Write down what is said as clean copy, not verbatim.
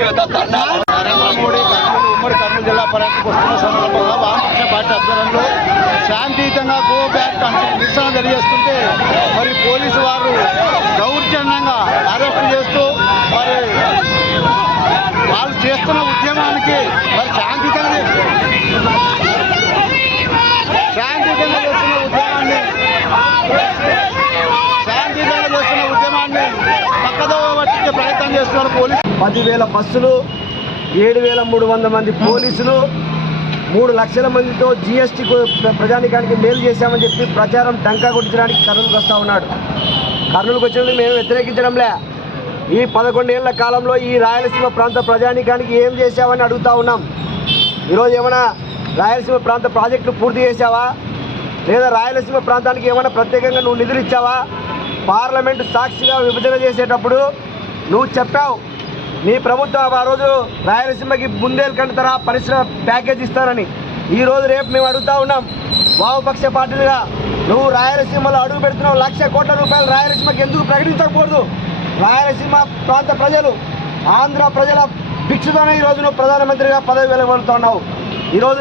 నరేంద్ర మోడీ ఉమ్మడి కర్నూలు జిల్లా పర్యటనకు వస్తున్న సందర్భంగా వామపక్ష పార్టీ ఆధ్వర్యంలో శాంతియుతంగా గో బ్యాక్ అంటే నిరసన తెలియజేస్తుంటే మరి పోలీసు వారు దౌర్జన్యంగా అరెస్టు చేస్తూ మరి వాళ్ళు చేస్తున్న ఉద్యమానికి మరి శాంతియుతంగా చేస్తున్న ఉద్యమాన్ని పక్కదో పట్టించే ప్రయత్నం చేస్తున్నారు పోలీసు. 10,000 బస్సులు, 7,300 మంది పోలీసులు, 3 లక్షల మందితో GST ప్రజానికానికి మేలు చేశామని చెప్పి ప్రచారం డంకా కొట్టించడానికి కర్నూలుకు వస్తూ ఉన్నాడు. కర్నూలుకు వచ్చినప్పుడు మేము వ్యతిరేకించడంలే. ఈ 11 ఏళ్ల కాలంలో ఈ రాయలసీమ ప్రాంత ప్రజానికానికి ఏం చేశావని అడుగుతూ ఉన్నాం. ఈరోజు ఏమైనా రాయలసీమ ప్రాంత ప్రాజెక్టులు పూర్తి చేశావా, లేదా రాయలసీమ ప్రాంతానికి ఏమైనా ప్రత్యేకంగా నువ్వు నిధులు ఇచ్చావా? పార్లమెంటు సాక్షిగా విభజన చేసేటప్పుడు నువ్వు చెప్పావు నీ ప్రభుత్వం ఆ రోజు రాయలసీమకి బుందేల్ఖండ్ తరహా పరిశ్రమ ప్యాకేజ్ ఇస్తారని. ఈరోజు రేపు మేము అడుగుతూ ఉన్నాం, వామపక్ష పార్టీలుగా నువ్వు రాయలసీమలో అడుగు పెడుతున్నావు. 1,00,000 కోట్ల రూపాయలు రాయలసీమకి ఎందుకు ప్రకటించకూడదు? రాయలసీమ ప్రాంత ప్రజలు, ఆంధ్ర ప్రజల భిక్షతోనే ఈరోజు నువ్వు ప్రధానమంత్రిగా పదవి వెలగబడుతున్నావు. ఈరోజు